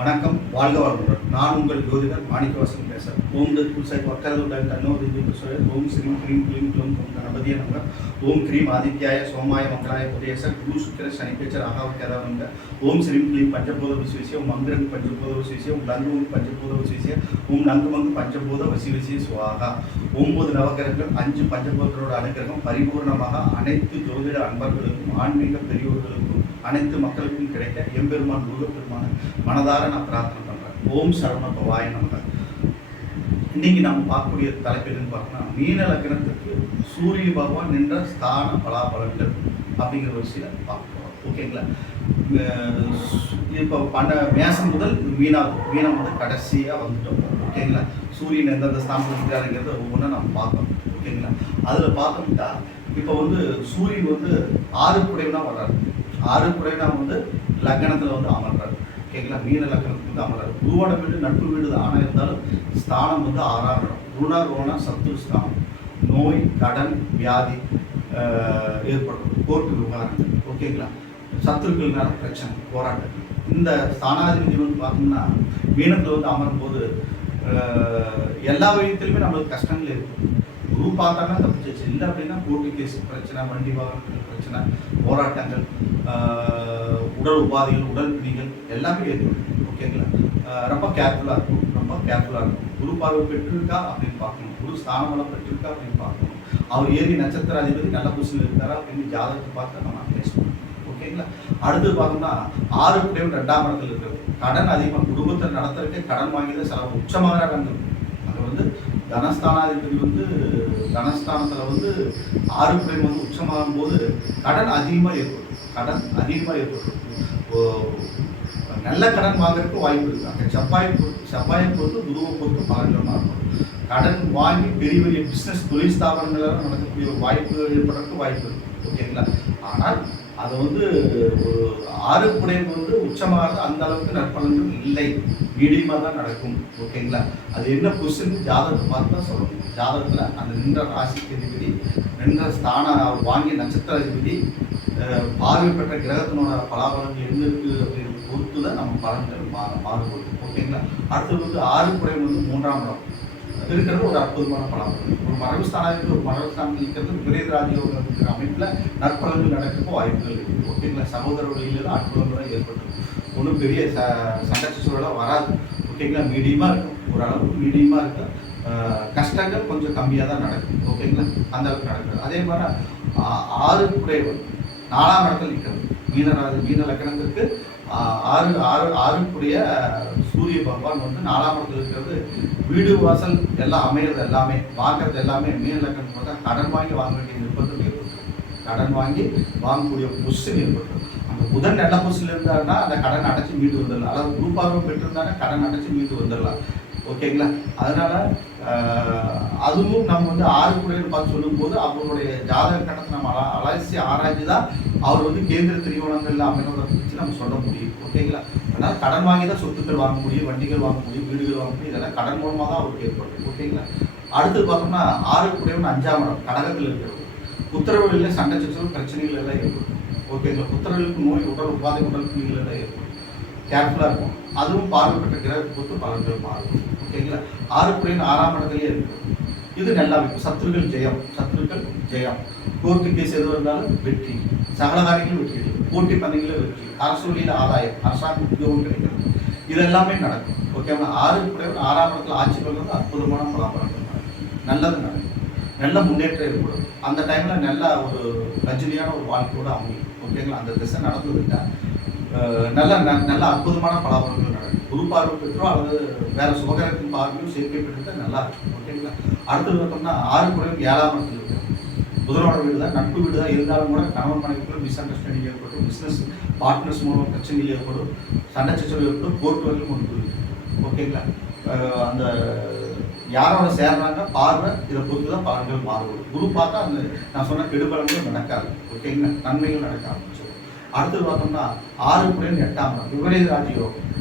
வணக்கம், வாழ்க வளமுடன். நான் உங்கள் ஜோதிடர் மாணிக்கவாசன் பேசுகிறேன். ஓம் தத்புருஷாய வக்கரதுண்டாய தன்னோ திவ்யபுருஷாய ஓம் ஸ்ரீம் க்ரீம் க்ளீம் க்ளோம் ஓம் கணபதியே நமக. ஓம் க்ரீம் ஆதித்யாய சோமாய மங்களாய புதேச குரு சுக்கிர சனி பேச்ச ராகவக்கேதா நமக. ஓம் ஸ்ரீம் க்ளீம் பஞ்சபூத விஸ்வேசிய ஓம் மந்திரங் பஞ்சபூத விஸ்வேசிய ஓம் லங்குமங் பஞ்சபூத விஸ்வேசிய ஓம் நங்குமங்கு பஞ்சபூத வசிவசிய சுவாகா. 9 நவகிரகங்கள் 5 பஞ்சபூதங்களோட அனுகிரகம் பரிபூர்ணமாக அனைத்து ஜோதிட அன்பர்களுக்கும் ஆன்மீக பெரியோர்களுக்கும் அனைத்து மக்களுக்கும் கிடைக்க எம்பெருமான் முருகப்பெருமான மனதார நான் பிரார்த்தனை பண்ணுறேன். ஓம் சரவண பவாய நமக. இன்னைக்கு நம்ம பார்க்கக்கூடிய தலைப்பு எதுன்னு பார்த்தோம்னா, மீன லக்னத்துக்கு சூரிய பகவான் நின்ற ஸ்தான பலாபலன்கள் அப்படிங்கிற ஒரு சில பார்க்கலாம். ஓகேங்களா? இப்போ மேசம் முதல் மீனம் வந்து கடைசியாக வந்துட்டோம். ஓகேங்களா? சூரியன் எந்தெந்த ஸ்தானத்தில் இருக்கிறாருங்கிறத ஒவ்வொன்றா நம்ம பார்க்கணும். ஓகேங்களா? அதில் பார்த்தோம்னா இப்போ வந்து சூரியன் வந்து 6 குடைவனா வர்றாரு. 6 குடைவனா வந்து லக்னத்தில் வந்து அமர்றாரு. ஓகேங்களா? மீன லக்னத்துக்கு வந்து அமர்றாரு. குருவோட வீடு நட்பு வீடு ஆனால் இருந்தாலும் ஸ்தானம் வந்து 6ஆம் இடம். ருண சத்ரு ஸ்தானம். நோய், கடன், வியாதி ஏற்படும், கோர்ட்டு விவகாரங்கள். ஓகேங்களா? சத்துருக்கள்னால பிரச்சனை, போராட்டங்கள். இந்த ஸ்தானாதிபதி வந்து பார்த்தோம்னா மீனத்தில் வந்து அமரும் போது எல்லா வகையத்திலுமே நம்மளுக்கு கஷ்டங்கள் இருக்கும். குரு பார்த்தாங்கன்னா தப்பிச்சிச்சு, இல்லை அப்படின்னா கோர்ட்டு கேஸ் பிரச்சனை, வண்டி வாகனங்கள் பிரச்சனை, போராட்டங்கள், உடல் உபாதைகள், உடல் பிடிகள் எல்லாமே ஏற்படும். ஓகேங்களா? ரொம்ப கேர்ஃபுல்லாக இருக்கும். குரு பார்வை பெற்றிருக்கா அப்படின்னு பார்க்கணும். குரு ஸ்தானமெல்லாம் பெற்றிருக்கா அப்படின்னு பார்க்கணும். அவர் ஏறி நட்சத்திர அதிபதி நல்ல பொசிஷன் இருக்காரா அப்படின்னு ஜாதகத்தை பார்த்து நம்ம அனலைஸ் பண்ணணும். ஓகேங்களா? அடுத்து பார்த்தோம்னா 6 குடைவன் 2ஆம் இடத்துல இருக்கிறது. கடன் அதிகமாக குடும்பத்தை நடத்துறதுக்கே கடன் வாங்கிதான் செலவு உச்சமாக வந்து அங்கே வந்து தனஸ்தானாதிபதி வந்து தனஸ்தானத்தில் வந்து 6 குடைவன் வந்து உச்சமாகும் போது கடன் அதிகமாக ஏற்படும். நல்ல கடன் வாங்குறதுக்கு வாய்ப்பு இருக்குது. அங்கே செவ்வாயை பொறுத்து குருவை பொறுத்து பலன்கள் மாறும். கடன் வாங்கி பெரிய பெரிய பிஸ்னஸ் தொழில் ஸ்தாபனங்கள் நடக்கக்கூடிய ஒரு வாய்ப்பு ஏற்படுறதுக்கு வாய்ப்பு இருக்குது. ஓகேங்களா? ஆனால் அது வந்து ஒரு 6 குடைவன் வந்து உச்சமாக அந்த அளவுக்கு நற்பலன்கள் இல்லை, மீடியமாக தான் நடக்கும். ஓகேங்களா? அது என்ன பொசிஷன் ஜாதகத்தை பார்த்து தான் சொல்லணும். ஜாதகத்தில் அந்த நின்ற ராசிக்கு அதிபதி, நின்ற ஸ்தான வாங்கிய நட்சத்திர அதிபதி, பார்வை பெற்ற கிரகத்தினோட பலாபலங்கள் என்ன இருக்குது அப்படின்னு பொறுத்து தான் நம்ம பலன்கள் மாறுபடும். ஓகேங்களா? அடுத்தது வந்து 6 குடைவன் வந்து 3ஆம் இடம் இருக்கிறது ஒரு அற்புதமான பலாபலம். ஒரு மரபு ஸ்தானத்தில் இருக்கிறது விபரீத ராஜயோகம் இருக்கிற அமைப்பில் நற்பலன்கள் நடக்கிறப்போ வாய்ப்புகள் இருக்குது. ஓகேங்களா? சகோதர வழியில் அற்புதங்களாக ஏற்படும். ஒன்றும் பெரிய சண்டை சூழலாக வராது. ஓகேங்களா? மீடியமாக இருக்கும், ஓரளவுக்கு மீடியமாக இருக்கும். கஷ்டங்கள் கொஞ்சம் கம்மியாக தான் நடக்கும். ஓகேங்களா? அந்த அளவுக்கு நடக்குது. அதே மாதிரி 6 குடைவன் 4ஆம் இடத்துல நிற்கிறது. மீன லக்னத்திற்கு 6 குடைய சூரிய பகவான் வந்து 4ஆம் இடத்துல இருக்கிறது. வீடு வாசல் எல்லாம் அமைகிறது, எல்லாமே வாங்கிறது எல்லாமே மீன லக்னம் பார்த்தா கடன் வாங்கி வாங்க வேண்டிய நிர்பந்தம் ஏற்படும். கடன் வாங்கி வாங்கக்கூடிய பொசிஷன் ஏற்படும். அந்த புதன் நல்ல பொசிஷன் இருந்தாருன்னா அந்த கடன் அடைச்சி மீட்டு வந்துடலாம். அதாவது குரு பார்வை பெற்றிருந்தாங்கன்னா கடன் அடைச்சி மீட்டு வந்துடலாம். ஓகேங்களா? அதனால அதுவும் நம்ம வந்து 6 குடைவன் பார்த்து சொல்லும்போது அவருடைய ஜாதக கட்டத்தை நம்ம அலசி ஆராய்ச்சி தான் அவர் வந்து கேந்திர திரிகோணங்கள்ல அமைகிறத வச்சு நம்ம சொல்ல முடியும். ஓகேங்களா? அதனால் கடன் வாங்கி தான் சொத்துக்கள் வாங்க முடியும், வண்டிகள் வாங்க முடியும், வீடுகள் வாங்க முடியும். இதெல்லாம் கடன் மூலமாக தான் அவருக்கு ஏற்படும். ஓகேங்களா? அடுத்து பார்த்தோம்னா 6 குடைவன் 5ஆம் இடம் கடகத்தில் இருக்கிறது. புத்திரவழியில் சண்டை சச்சரவு பிரச்சனைகள் எல்லாம் ஏற்படும். ஓகேங்களா? புத்திரவழிக்கு நோய், உடல் உபாதை, உடல் பிடிகள் எல்லாம் ஏற்படும். கேர்ஃபுல்லாக இருக்கும். அதுவும் பார்வைப்பட்ட கிரகத்தை பொறுத்து பலன்கள் மாறும். ஓகேங்களா? 6 குடைவன் 6ஆம் இடத்துலேயே இருக்குது. இது நல்லா இருக்கும். சத்துருக்கள் ஜெயம், கோர்ட்டு கேஸ் எது இருந்தாலும் வெற்றி, சகல காரியங்களும் வெற்றி, போட்டி பந்தயங்களும் வெற்றி, அரசு வழியில் ஆதாயம், அரசாங்க உத்தியோகம் கிடைக்கிறது, இது எல்லாமே நடக்கும். ஓகேவா? 6 குடைவன் 6ஆம் இடத்துல ஆட்சி பண்ணுறது அற்புதமான பலாபலன்கள் நடக்கும். நல்லது நடக்கும், நல்ல முன்னேற்றம் ஏற்படும். அந்த டைமில் நல்ல ஒரு லக்ஸரியான ஒரு வாழ்க்கையோடு அமையும். ஓகேங்களா? அந்த திசை நடந்துவிட்டா நல்ல அற்புதமான பலாபலன்கள் நடக்கும். குரு பார்வை பெற்றோ அல்லது வேற சுபகரத்தின் பார்வையும் சேர்க்கை பெற்றுட்டா நல்லா இருக்கும். ஓகேங்களா? அடுத்தது பார்த்தோம்னா 6 குடைவன் 7ஆம் இடத்துல இருக்கிறது. புதனோட வீடு தான், நட்பு வீடு தான். இருந்தாலும் கூட கணவன் மனைவிக்குள்ள மிஸ் அண்டர்ஸ்டாண்டிங் ஏற்படும், பிஸ்னஸ் பார்ட்னர்ஸ் மூலம் பிரச்சனைகள் ஏற்படும், சண்டை சச்சரவு ஏற்படும், கோர்ட் வரைக்கும் கொண்டு போயிருக்கு. ஓகேங்களா? அந்த யாரோட சேர்றாங்க பார்வை இதை பொறுத்து தான் பலன்கள் மாறுபடும். குரு பார்த்தா அந்த நான் சொன்ன கெடுபலன்கள் நடக்காது. ஓகேங்களா? நன்மைகள் நடக்க ஆரம்பிச்சிடும். அடுத்தது பார்த்தோம்னா 6 குடைவன் 8ஆம் இடம்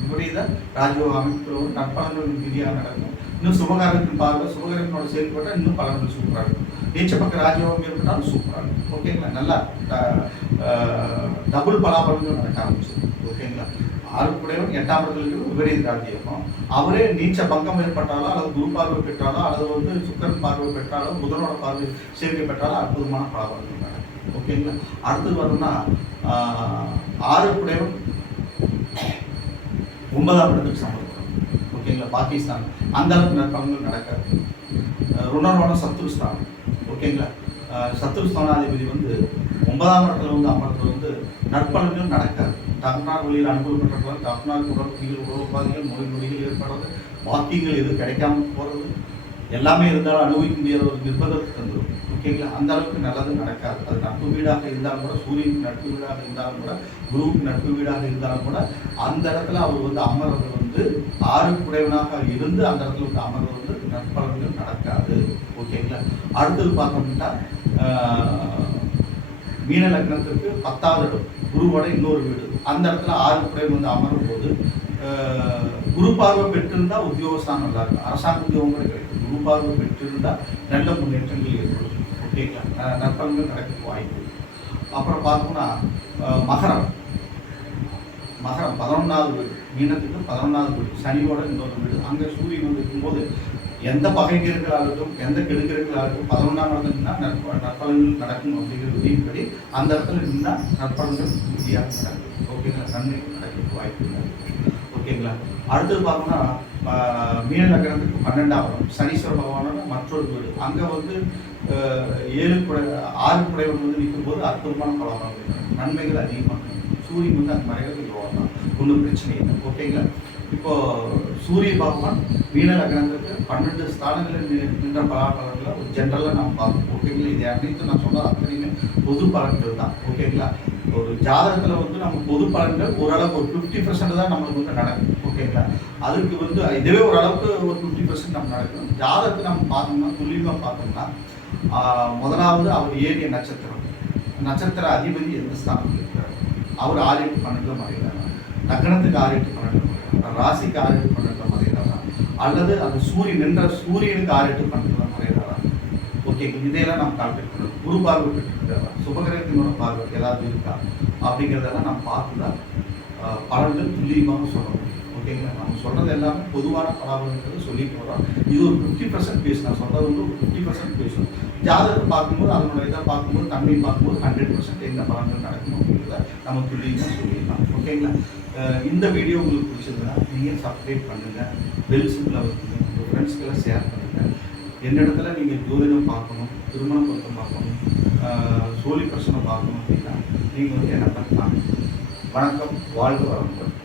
விபரீத ராஜயோக அமைப்பு நற்பலன்கள் ரீதியாக நடக்கும். இன்னும் சுபகாரத்தின் பார்வை சுபகாரத்தினோட செயல்பட்டால் இன்னும் பலன்கள் சூப்பராக இருக்கும். நீச்ச பக்க ராஜயோகம் ஏற்பட்டாலும் சூப்பராக இருக்கும். ஓகேங்களா? நல்லா டபுள் பலாபலன்கள் நடக்க ஆரம்பிச்சிடும். ஓகேங்களா? ஆறுக்குடையவன் 8ஆம் இடத்துல விபரீத ராஜ்யம். அவரே நீச்ச பங்கம் ஏற்பட்டாலோ அல்லது குரு பார்வை பெற்றாலோ அல்லது வந்து சுக்கரன் பார்வை பெற்றாலோ புதனோட பார்வை சேர்க்கை பெற்றாலோ அற்புதமான பலன்கள் நடக்கும். ஓகேங்களா. அடுத்தது வரணும்னா ஆறுக்குடையவன் 9ஆம் இடத்துக்கு சம்பந்தப்படும். ஓகேங்களா. பாகிஸ்தான் அந்த அளவுக்கு நற்பலன்கள் நடக்காது. ருணர்வான சத்ருஸ்தானம். ஓகேங்களா. சத்ருஸ்தானாதிபதி வந்து 9ஆம் இடத்துல வந்து அமர்றது வந்து நற்பலன்கள் நடக்காது. தகனார் வழியில் அனுபவப்பட்டிருக்கிறது, தகனார் உடல்கள் உடல்பாதைகள் நோய் நொடிகள் ஏற்படுறது, வாக்கியங்கள் எதுவும் கிடைக்காம போகிறது, எல்லாமே இருந்தாலும் அனுபவிக்க முடியாத ஒரு நிர்பந்தத்தை தந்துடும். ஓகேங்களா. அந்த அளவுக்கு நல்லது நடக்காது. அது நட்பு வீடாக இருந்தாலும் கூட, சூரியனுக்கு நட்பு வீடாக இருந்தாலும் கூட, குருவுக்கு நட்பு வீடாக இருந்தாலும் கூட, அந்த இடத்துல அவர் வந்து அமர்றது வந்து ஆறுக்குடையவனாக இருந்து அந்த இடத்துல வந்து அமர்றது வந்து நற்பலன்கள் நடக்காது. ஓகேங்களா. அடுத்தது பார்த்தோம்னா மீன லக்னத்திற்கு 10வது இடம் குருவோட இன்னொரு வீடு. அந்த இடத்துல ஆறுக்குடையவன் வந்து அமரும் போது குரு பார்வை பெற்றிருந்தால் உத்தியோகஸ்தானம் நல்லா இருக்கும், அரசாங்க உத்தியோகம் கூட கிடைக்கும். குரு பார்வை பெற்றிருந்தால் நல்ல முன்னேற்றங்கள் ஏற்படும். ஓகேங்களா. நற்பலன்கள் நடக்க வாய்ப்பு. அப்புறம் பார்த்தோம்னா மகரம் 11வது வீடு. மீனத்துக்கு 11வது வீடு சனியோட இன்னொரு வீடு. அங்கே சூரியன் வந்து இருக்கும்போது எந்த பகைஞர்களாகட்டும் எந்த கெடுக்கிறர்களாகட்டும் 11ஆம் இடத்துல நின்னால் நற்பலன்கள் நடக்கும் அப்படிங்கிற விதியின்படி அந்த இடத்துல நின்னால் நற்பலன்கள் உறுதியாக நடக்கும். ஓகேங்களா. நன்மை நடக்க வாய்ப்பு இல்லை. ஓகேங்களா. அடுத்தது பார்த்தோம்னா மீன லக்னத்துக்கு 12ஆம் இடம் சனீஸ்வர பகவானோட மற்றொரு வீடு. அங்கே வந்து 6 வந்து நிற்கும்போது அற்புதமான பலன்கள் நன்மைகள் அதிகமாக. சூரியன் வந்து அந்த மறைகிறது யோகம் தான், ஒன்றும் பிரச்சனை இல்லை. ஓகேங்களா. இப்போ சூரிய பகவான் மீன லக்னத்துக்கு 12 ஸ்தானங்களில் நின்ற பலாபலன்களை ஒரு ஜென்ரலாக நாம் பார்க்கணும். ஓகேங்களா. இது அனைத்து நான் சொன்னது அத்தனையுமே பொது பலன்கள் தான். ஓகேங்களா. ஒரு ஜாதகத்தில் வந்து நம்ம பொது பலன்கள் ஓரளவுக்கு ஒரு 50% தான் நம்மளுக்கு வந்து நடக்கும். ஓகேங்களா. அதுக்கு வந்து இதுவே ஓரளவுக்கு ஒரு 50% நம்ம நடக்கும். ஜாதகத்தை நம்ம பார்த்தோம்னா துல்லியமாக பார்த்தோம்னா முதலாவது அவர் ஏறிய நட்சத்திர அதிபதி எந்த ஸ்தானத்தில் இருக்கிறார், அவர் 6, 8, 12 மறைகிறாரா, லக்னத்துக்கு 6, 8, 12 மறைகிறாரா, ராசிக்கு 6, 8, 12 மறைகிறாரா, அல்லது அந்த சூரியனுக்கு 6, 8, 12 மறைகிறாரா. ஓகே. இதையெல்லாம் நம்ம கால்குலேட் பண்ணணும். குரு பார்வை பெற்றிருக்கிறதா, சுபகிரகத்தினோட பார்வை ஏதாவது இருக்கா அப்படிங்கிறதெல்லாம் நம்ம பார்த்து தான் பலன்கள் துல்லியமாக சொல்ல முடியும். ஓகேங்களா. நம்ம சொல்கிறது எல்லாமே பொதுவான பலாபலன்களை சொல்லிட்டு வரோம். இது ஒரு 50% பேஸ். நான் சொல்கிறது வந்து ஒரு 50% பேசும். ஜாதகத்தை பார்க்கும்போது அதனோட இதை பார்க்கும்போது தன்மை பார்க்கும்போது 100% என்ன பலன்கள் நடக்கும் அப்படிங்கிறத நம்ம துல்லியமாக சொல்லிடலாம். ஓகேங்களா. இந்த வீடியோ உங்களுக்கு பிடிச்சதுன்னா நீங்கள் சப்ஸ்கிரைப் பண்ணுங்கள், பெல் சிம்பிளை வைக்கணும், உங்கள் ஃப்ரெண்ட்ஸ்க்கெல்லாம் ஷேர் பண்ணுங்கள். என்னிடத்துல நீங்கள் ஜோதிடம் பார்க்கணும், திருமண பொருத்தம் பார்க்கணும், சோழி பிரச்சனை பார்க்கணும் அப்படின்னா நீங்கள் வந்து என்ன பண்ணலாம். வணக்கம். வாழ்க வளமுடன்.